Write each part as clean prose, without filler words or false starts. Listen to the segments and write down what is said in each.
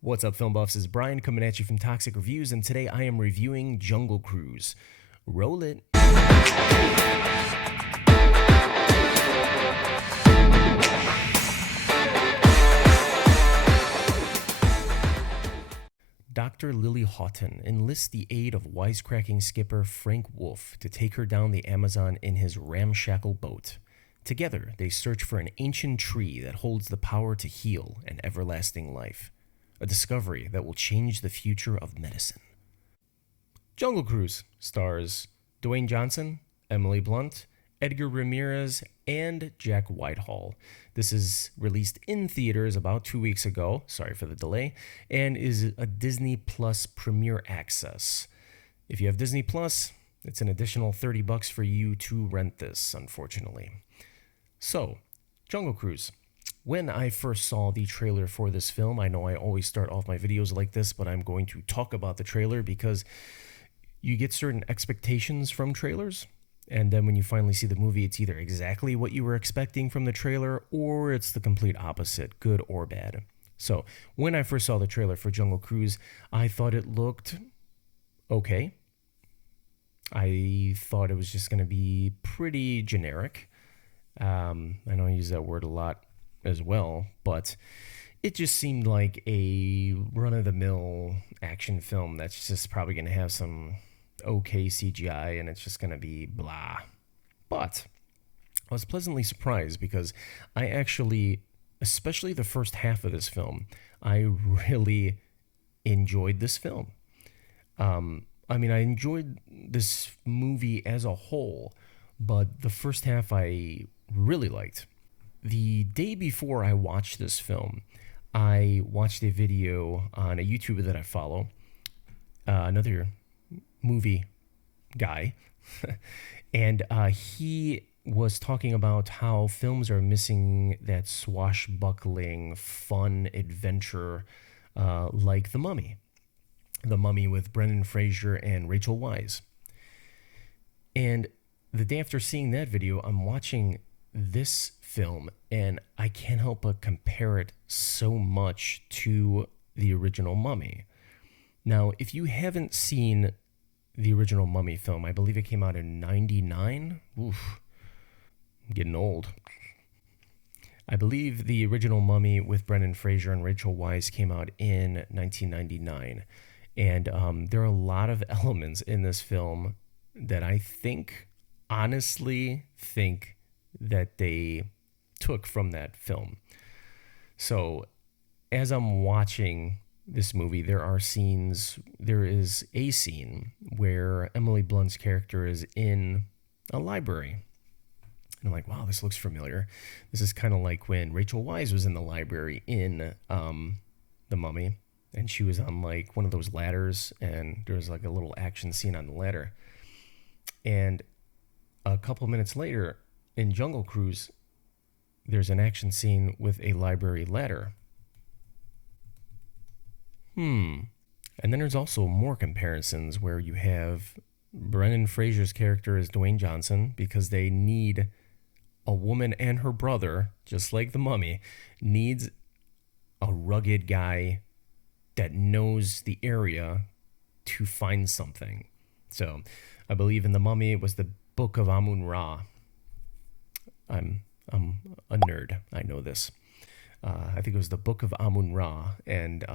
What's up, film buffs? It's Brian coming at you from Toxic Reviews, and today I am reviewing Jungle Cruise. Roll it. Dr. Lily Houghton enlists the aid of wisecracking skipper Frank Wolf to take her down the Amazon in his ramshackle boat. Together, they search for an ancient tree that holds the power to heal and everlasting life. A discovery that will change the future of medicine. Jungle Cruise stars Dwayne Johnson, Emily Blunt, Edgar Ramirez, and Jack Whitehall. This is released in theaters about 2 weeks ago, sorry for the delay, and is a Disney Plus Premier Access. If you have Disney Plus, it's an additional $30 for you to rent this, unfortunately. So, Jungle Cruise. When I first saw the trailer for this film, I know I always start off my videos like this, but I'm going to talk about the trailer because you get certain expectations from trailers, and then when you finally see the movie, it's either exactly what you were expecting from the trailer or it's the complete opposite, good or bad. So, when I first saw the trailer for Jungle Cruise, I thought it looked okay. I thought it was just going to be pretty generic. I know I use that word a lot as well, but it just seemed like a run-of-the-mill action film that's just probably going to have some okay CGI and it's just going to be blah. But I was pleasantly surprised because I actually, especially the first half of this film, I really enjoyed this film. I enjoyed this movie as a whole, but the first half I really liked. The day before I watched this film, I watched a video on a YouTuber that I follow, another movie guy, and he was talking about how films are missing that swashbuckling, fun adventure like The Mummy. The Mummy with Brendan Fraser and Rachel Weisz. And the day after seeing that video, I'm watching this film and I can't help but compare it so much to the original Mummy. Now, if you haven't seen the original Mummy film, I believe it came out in 99. Oof, I'm getting old. I believe the original Mummy with Brendan Fraser and Rachel Weisz came out in 1999. And there are a lot of elements in this film that I honestly think that they took from that film. So as I'm watching this movie, there is a scene where Emily Blunt's character is in a library. And I'm like, wow, this looks familiar. This is kind of like when Rachel Weisz was in the library in The Mummy, and she was on like one of those ladders, and there was like a little action scene on the ladder. And a couple minutes later, in Jungle Cruise, there's an action scene with a library ladder. And then there's also more comparisons where you have Brendan Fraser's character as Dwayne Johnson because they need a woman, and her brother, just like The Mummy, needs a rugged guy that knows the area to find something. So I believe in The Mummy it was the Book of Amun-Ra. I'm a nerd. I know this. I think it was the Book of Amun-Ra, and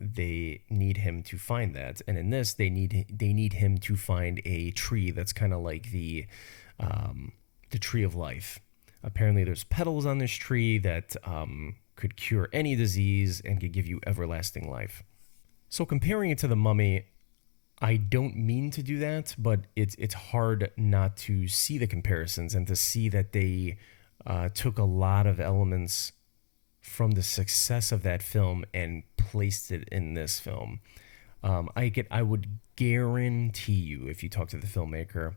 they need him to find that. And in this, they need him to find a tree that's kind of like the tree of life. Apparently, there's petals on this tree that could cure any disease and could give you everlasting life. So comparing it to The Mummy, I don't mean to do that, but it's hard not to see the comparisons and to see that they took a lot of elements from the success of that film and placed it in this film. I would guarantee you, if you talk to the filmmaker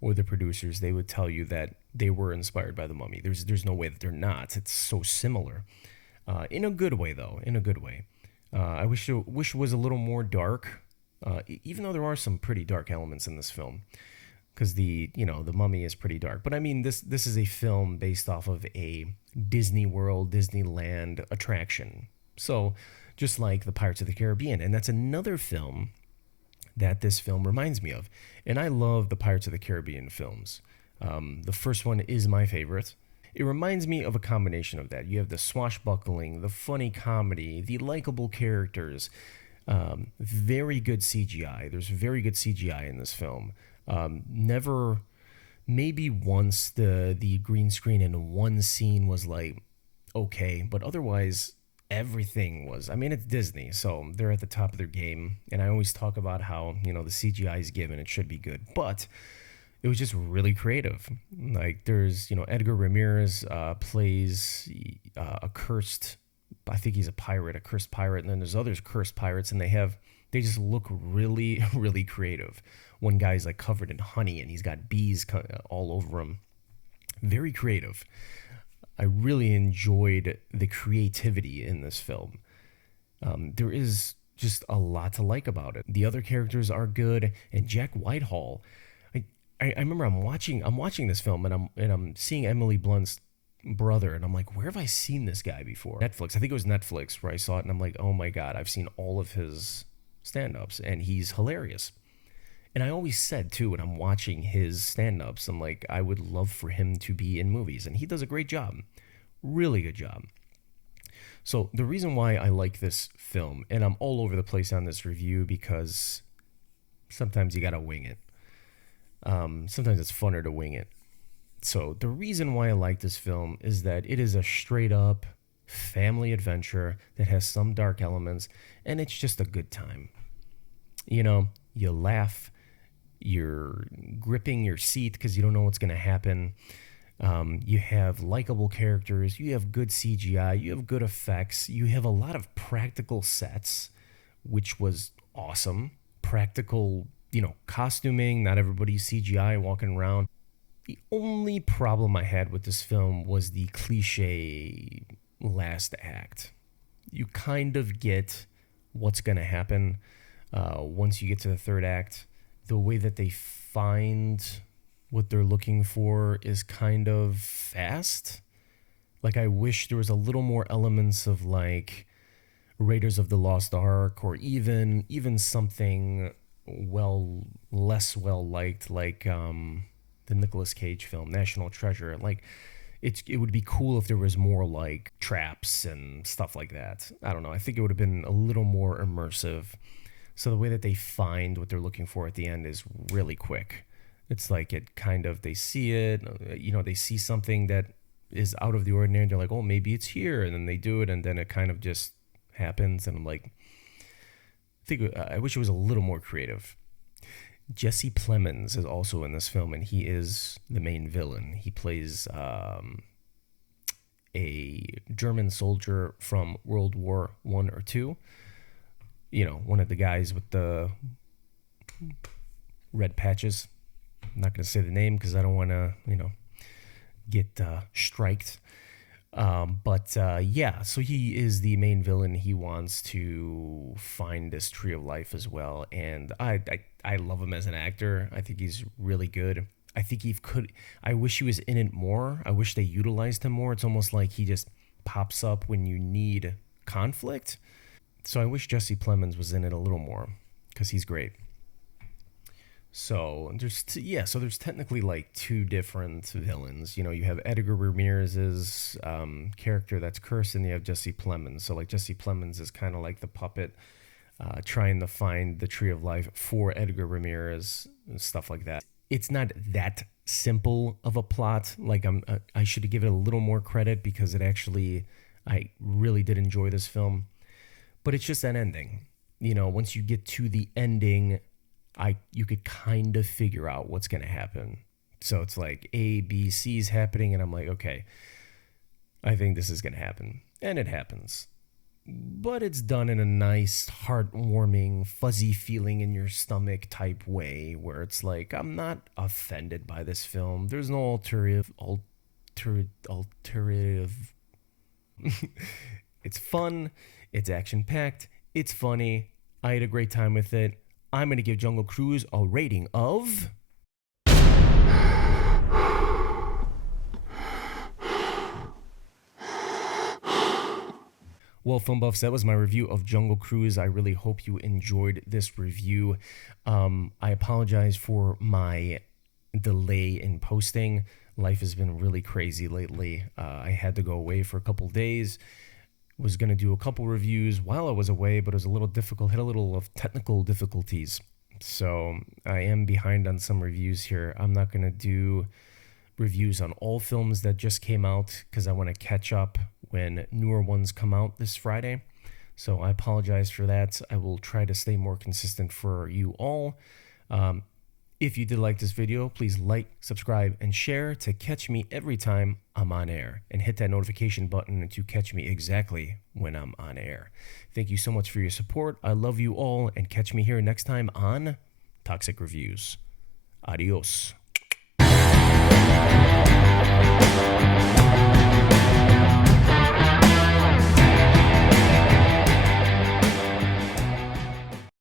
or the producers, they would tell you that they were inspired by The Mummy. There's no way that they're not. It's so similar. In a good way, though. In a good way. I wish it was a little more dark. Even though there are some pretty dark elements in this film, because the Mummy is pretty dark. But I mean, this is a film based off of a Disney World, Disneyland attraction. So just like the Pirates of the Caribbean. And that's another film that this film reminds me of. And I love the Pirates of the Caribbean films. The first one is my favorite. It reminds me of a combination of that. You have the swashbuckling, the funny comedy, the likable characters, very good CGI. There's very good CGI in this film. Never, maybe once the green screen in one scene was like okay, but otherwise everything was. I mean, it's Disney, so they're at the top of their game. And I always talk about how the CGI is given; it should be good, but it was just really creative. Like there's Edgar Ramirez plays a cursed. I think he's a pirate, a cursed pirate, and then there's others cursed pirates, and they just look really really creative. One guy's like covered in honey, and he's got bees all over him. Very creative. I really enjoyed the creativity in this film. There is just a lot to like about it. The other characters are good, and Jack Whitehall. I remember I'm watching this film, and I'm seeing Emily Blunt's brother, and I'm like, where have I seen this guy before? Netflix. I think it was Netflix where I saw it, and I'm like, oh my god, I've seen all of his stand-ups, and he's hilarious. And I always said too, when I'm watching his stand-ups, I'm like, I would love for him to be in movies, and he does a great job, really good job. So the reason why I like this film, and I'm all over the place on this review because sometimes you gotta wing it. Sometimes it's funner to wing it. So the reason why I like this film is that it is a straight up family adventure that has some dark elements, and it's just a good time. You laugh, you're gripping your seat because you don't know what's going to happen. You have likable characters, you have good CGI, you have good effects, you have a lot of practical sets, which was awesome. Practical, costuming, not everybody's CGI walking around. The only problem I had with this film was the cliche last act. You kind of get what's going to happen once you get to the third act. The way that they find what they're looking for is kind of fast. Like, I wish there was a little more elements of like Raiders of the Lost Ark, or even something less well liked, like the Nicolas Cage film National Treasure. Like, it would be cool if there was more like traps and stuff like that. I don't know. I think it would have been a little more immersive. So the way that they find what they're looking for at the end is really quick. It's like they see it, they see something that is out of the ordinary, and they're like, oh, maybe it's here, and then they do it, and then it kind of just happens, and I'm like, I wish it was a little more creative. Jesse Plemons is also in this film, and he is the main villain. He plays a German soldier from World War I or II. One of the guys with the red patches. I'm not going to say the name because I don't want to, get striked. So he is the main villain. He wants to find this tree of life as well. And I love him as an actor. I think he's really good. I think I wish he was in it more. I wish they utilized him more. It's almost like he just pops up when you need conflict. So I wish Jesse Plemons was in it a little more because he's great. So there's technically like two different villains. You have Edgar Ramirez's character that's cursed, and you have Jesse Plemons. So like Jesse Plemons is kind of like the puppet trying to find the tree of life for Edgar Ramirez and stuff like that. It's not that simple of a plot. Like I should give it a little more credit because I really did enjoy this film. But it's just an ending. Once you get to the ending, you could kind of figure out what's going to happen. So it's like A, B, C is happening, and I'm like, okay, I think this is going to happen. And it happens. But it's done in a nice, heartwarming, fuzzy feeling in your stomach type way, where it's like, I'm not offended by this film. There's no alternative. It's fun. It's action-packed. It's funny. I had a great time with it. I'm going to give Jungle Cruise a rating of... Well, film buffs, that was my review of Jungle Cruise. I really hope you enjoyed this review. I apologize for my delay in posting. Life has been really crazy lately. I had to go away for a couple days. Was going to do a couple reviews while I was away, but it was a little difficult. Had a little of technical difficulties. So I am behind on some reviews here. I'm not going to do reviews on all films that just came out because I want to catch up when newer ones come out this Friday. So I apologize for that. I will try to stay more consistent for you all. If you did like this video, please like, subscribe, and share to catch me every time I'm on air. And hit that notification button to catch me exactly when I'm on air. Thank you so much for your support. I love you all, and catch me here next time on Toxic Reviews. Adios.